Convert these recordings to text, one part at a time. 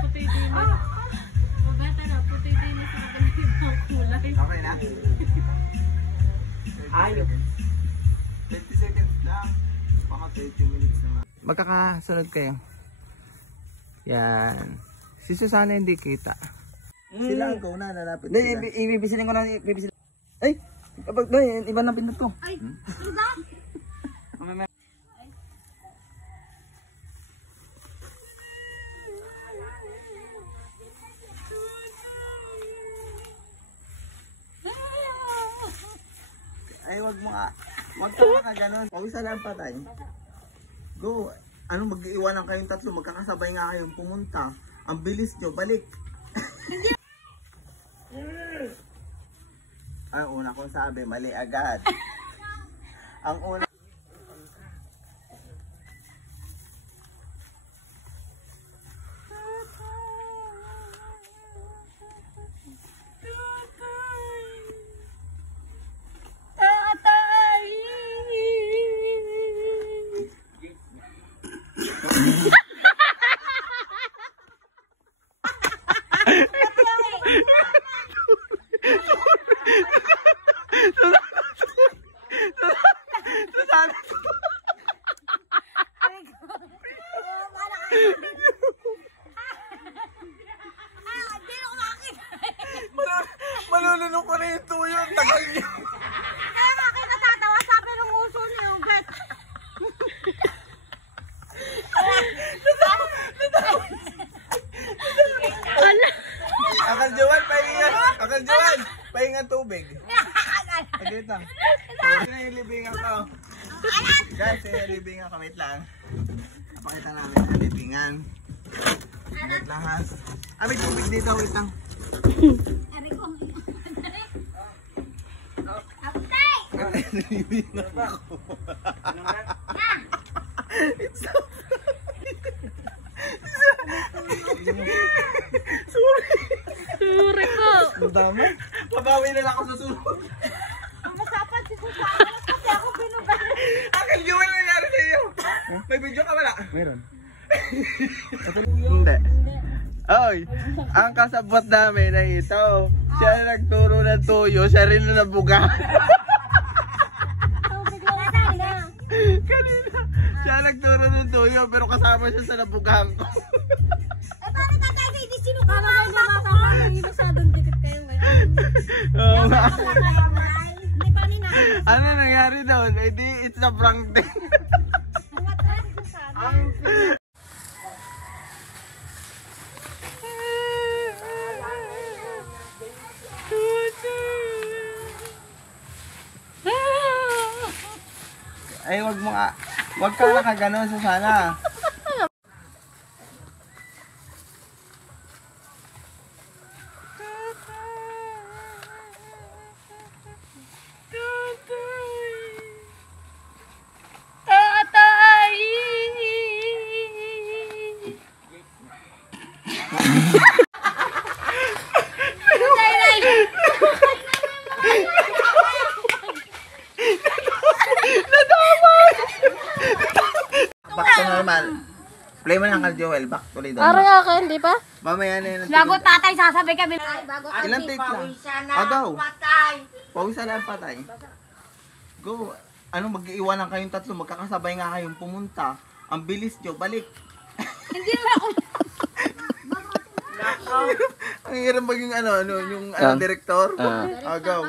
puti din. O bata na, puti din sa ibang kulay. Okay na. Ayok. 20 seconds lang. Baka 30 minutes naman. Magkakasunod kayo. Yan. Si Susana hindi kita. Sila ang na lalapit sila. Ibibisilin ko na, ibibisilin. Ay! Iba na pinto to. Ay! Ay, wag mo ka. Wag ka ganun. Pawisan lang patay. Go. Ano, mag-iwanan kayong tatlo. Magkakasabay nga kayong pumunta. Ang bilis nyo, balik. Ang una kong sabi, mali agad. Ang una. Malulunok ko na yung tuyo. Tagal niyo. Kaya nga kayo natatawa, sabi ng uso niyo, bet. Akal Joel, pahinga. Akal Joel, pahinga tubig. Agad lang. Sino yung libingan ko? Guys, sino yung libingan ko? Wait lang. Napakita namin yung libingan. Wait lang ha. May tubig dito, wait lang. Libingan ako. It's so Suri ko. ang dami. Pabawi na lang ako sa sunod. Ang masapan si Susana kasi ako binugan. Akal Joel, nangyari sa iyo. May video ka wala? Meron. Hindi. Oy, ang kasabot namin na ito. Siya na nagturo ng tuyo, siya rin na nabuga. Kanina. Siya nagturo ng tuyo, pero kasama siya sa nabugahan ko. Paano tatay kayo di sino ka naman yung bata ka? Hindi masyadong dikit kayo ngayon. Oo nga. Hindi pa nina. Ano nangyari doon? Eh di, it's a prank thing. Ay, wag mo ka. Wag ka nakaganon, Susana. Back to normal. Play mo lang, Uncle Joel. Back tuloy doon. Aray ako, hindi pa? Mamaya na yun. Bago tatay, sasabi kami. Bago Ilang take lang? Agaw. Pawisan na ang patay. Go. Ano, mag-iwanan kayong tatlo. Magkakasabay nga kayong pumunta. Ang bilis nyo, balik. Hindi na ako. Ang hirap maging yung director. Agaw.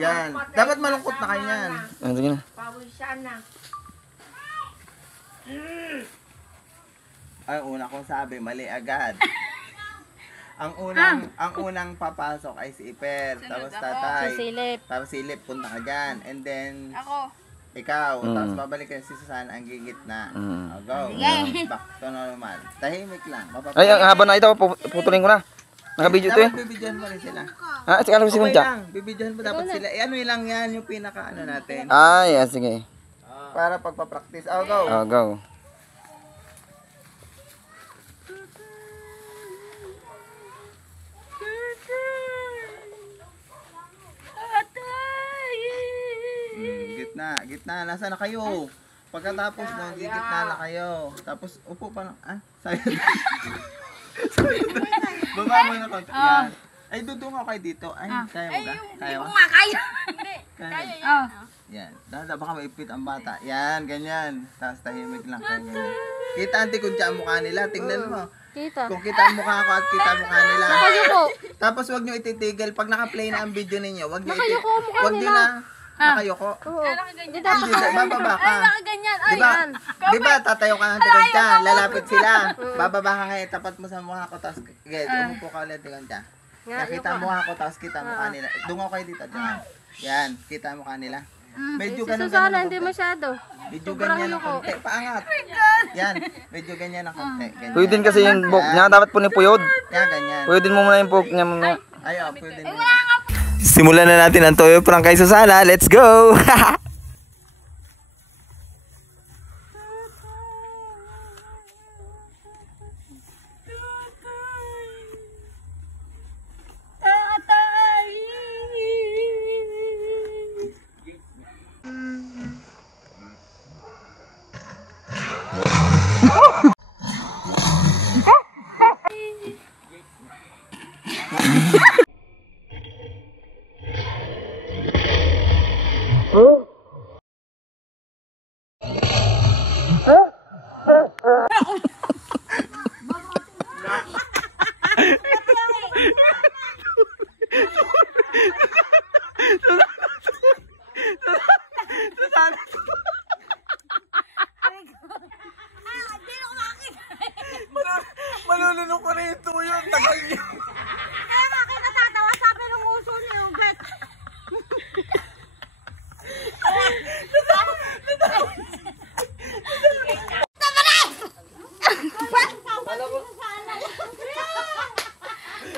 Yan. Dapat malungkot na kayo yan. Sige na. Pawisan na. Ang una kong sabi, mali agad. Ang unang papasok ay si Iper, tapos tatay. Silip. Tapos silip, punta ka dyan. And then, Ako. ikaw, tapos babalik ka si Susana ang gigit na. Go. Back to normal. Tahimik lang. Ay, ang haba na ito. Putulin ko na. Naka-video ito eh. Dapat bibidyohan mo rin sila. Sige, ano si Okay Muncha? lang, bibidyohan mo dapat sila. Ano lang yan, yung pinaka natin. Ay, sige. Para pagpa-practice. Oh, go. Oh, go. Gitna. Nasaan na kayo? Pagkatapos nun, gigitna na kayo. Tapos, upo pa lang. Sayad. Baba mo na konti. Yan. Ay, dudungaw kayo dito. Ay, kaya mo ka? Kaya mo? Kaya yan. Yan. Dada, baka maipit ang bata. Yan, ganyan. Tapos tahimik lang kayo ganyan. Kita ang tikuntya ang mukha nila. Tingnan mo. Kita. Kung kita ang mukha ko at kita ang mukha nila. Nakayuko. Tapos wag nyo ititigil. Pag naka-play na ang video ninyo, wag nyo Nakayuko ang mukha wag nyo na nakayuko. Oo. Hindi, bababa ka. Nakaganyan. Ay, Diba, yan. diba tatayo ka ng tikuntya, lalapit sila. Bababa ka ngayon, tapat mo sa mukha ko, tapos umupo ka ulit tikuntya. Nakita ang mukha ko, tapos kita ang mukha nila. Dungaw kayo dito, dyan. Yan, kita ang mukha nila. Medyo ganun Susana, ganun. hindi masyado. Medyo ganyan ng konti. Paangat. Yan, medyo ganyan ng konti. Ganyan. Pwede din kasi yung buhok niya. Dapat po ni Puyod. Yan, ganyan. Pwede mo muna yung buhok niya. Ay, pwede din. Simulan na natin ang Toyo prank kay Susana. Let's go! Malulunok ko na yung tuyo. Tagal niyo. Kaya nga kayo natatawa sa akin ng uso niyo, bet.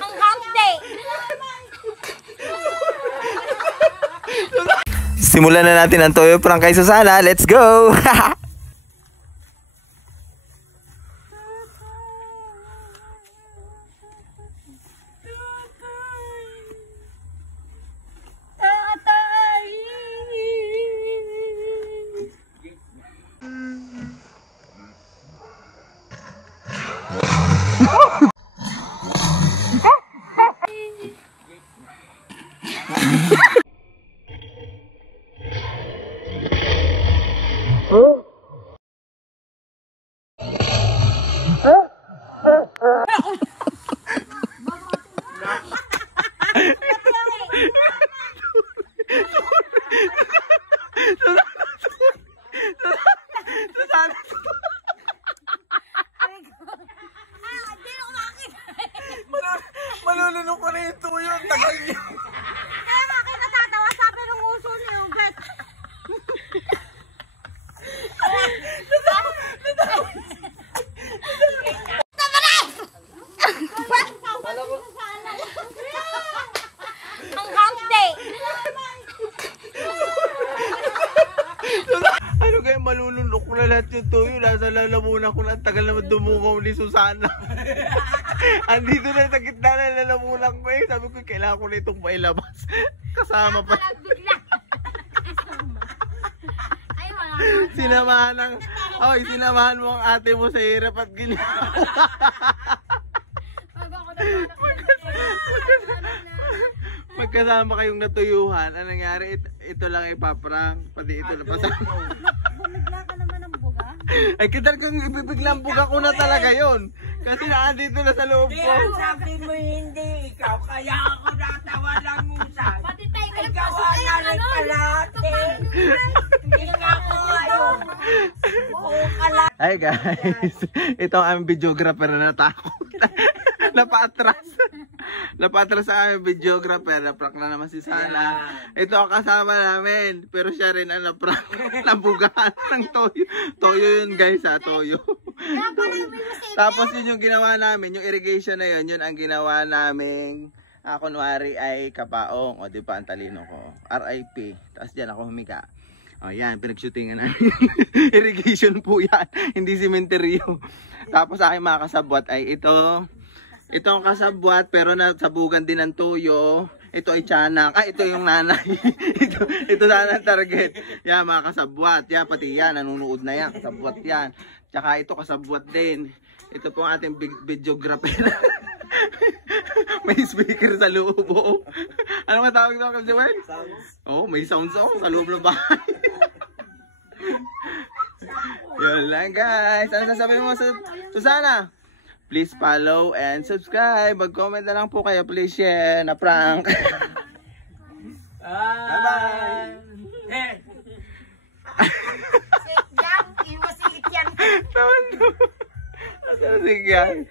Ang hapde. Simulan na natin ang Toyo prank kay Susana. Let's go! Malulunok ko na yung tuyo. Tagal niyo. Kaya nga kayo natatawa sa akin ng uso niyo, bet. Ang hapde. Ano kaya malulunok ko na lahat yung tuyo? Nasa lalamunan ko na. Tagal naman dumungaw ni Susana. Andito na sa gitna na lalamunan ko eh. Sabi ko, kailangan ko na itong mailabas. Kasama pa. Ay, wala. Sinamahan ng... Oy, sinamahan mo ang ate mo sa hirap at ginawa. Magkasama kayong natuyuhan. Anong nangyari? Ito lang ipaprank. Pati ito na pasama. Bumigla ka naman ng buga. Ay, kita kang ibibiglang buga ko na talaga yon. Kasi naandito na sa loob ko. Sabi mo hindi ikaw, kaya ako natawa lang musan. Pati tayo ka Ikaw na rin kalate. Hindi ka ako ayun. Oo kalate. Hi guys, ito ang aming videographer na natakot. Napaatras. Napaatras ang aming videographer. Naprank na naman si Sana. Ito ang kasama namin. Pero siya rin ang naprank. Nabugaan ng toyo. Toyo yun guys ha, toyo. Tapos yun yung ginawa namin, yung irrigation na yun, yun ang ginawa namin. Kunwari ay kapaong. O diba ang talino ko. RIP. Tapos dyan ako humiga. O yan, pinag-shootingan namin. Irrigation po yan. Hindi sementeryo. Tapos aking mga kasabwat ay ito. Ito ang kasabwat pero nasabugan din ng toyo. ito ay tiyanak. Ito yung nanay. ito sana ang target. Yan, mga kasabwat. Yan, pati yan, nanunood na yan. Kasabwat yan. Tsaka ito kasabwat din. Ito po ang ating videographer. May speaker sa loob. Oh. Ano nga tawag ito, Kapsi Wen? Sounds. Oh, may sounds sa loob ng bahay. Yun lang guys. Ano sasabihin mo, Susana? Please follow and subscribe. Mag-comment na lang po kayo. Please share na prank. Bye-bye. Sit yan. Iwasit yan. Sige.